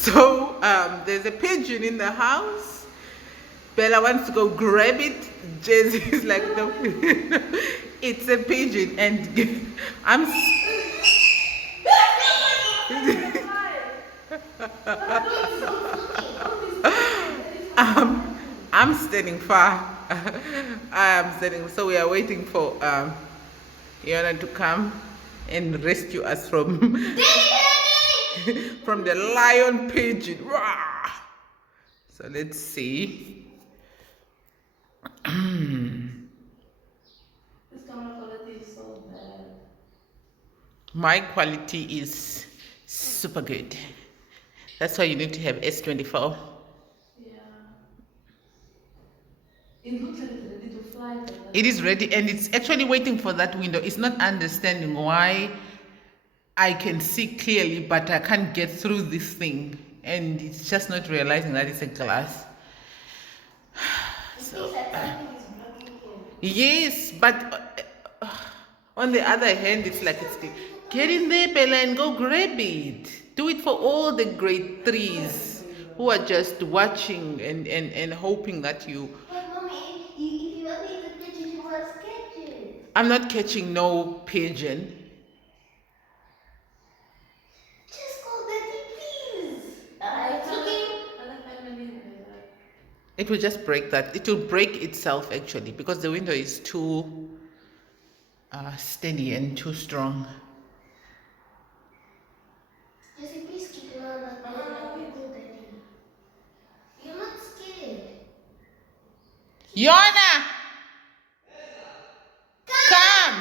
So there's a pigeon in the house. Bella wants to go grab it. Jesse is like, no, it's a pigeon, and I'm. I'm standing far. I'm standing. So we are waiting for Yona to come and rescue us from from the lion pigeon. Rah! So let's see. This camera quality is so bad. My quality is super good. That's why you need to have S24. Yeah. It looks like it's ready to fly. It is ready, and it's actually waiting for that window. It's not understanding why I can see clearly, but I can't get through this thing. And it's just not realizing that it's a glass. So, yes, but on the other hand, it's like it's get in there, Bella, and go grab it. Do it for all the grade 3s who are just watching and hoping that you. But mommy, if you want me to catch it, you must catch it. I'm not catching no pigeon. Just call Daddy, please. It's okay. It will just break that. It will break itself actually because the window is too steady and too strong. Just please keep it on that Daddy. You're not scared. Yona! Come!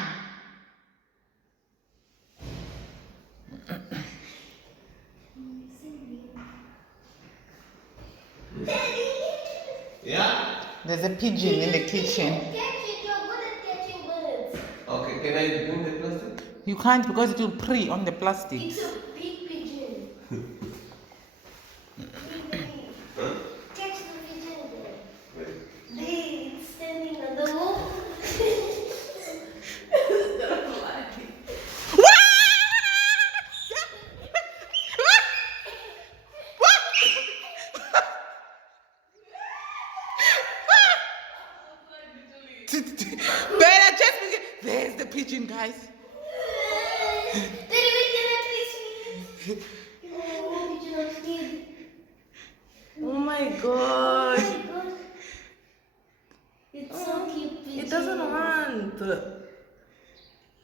Daddy! Yeah? There's a pigeon in the kitchen. Catch it, you're good at catching birds. Okay, can I bring the plastic? You can't because it will pre on the It's plastics. a big pigeon. Huh? Catch the pigeon there. Wait. It's standing on the wall. Bella, just begin. There's the pigeon, guys. Daddy, wait, can I please? Oh, pigeon, I'm scared. Oh my Oh god. my god. It's so cute, pigeon. It doesn't want.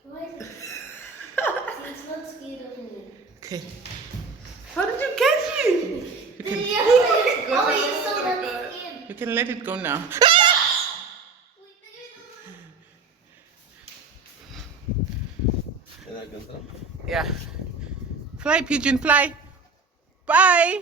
Why? See, it's not scared of me. Okay. How did you catch it? Daddy, oh, you're so not scared. You can let it go now. Wait, Daddy, Can I come down? Yeah. Fly, pigeon, fly. Bye.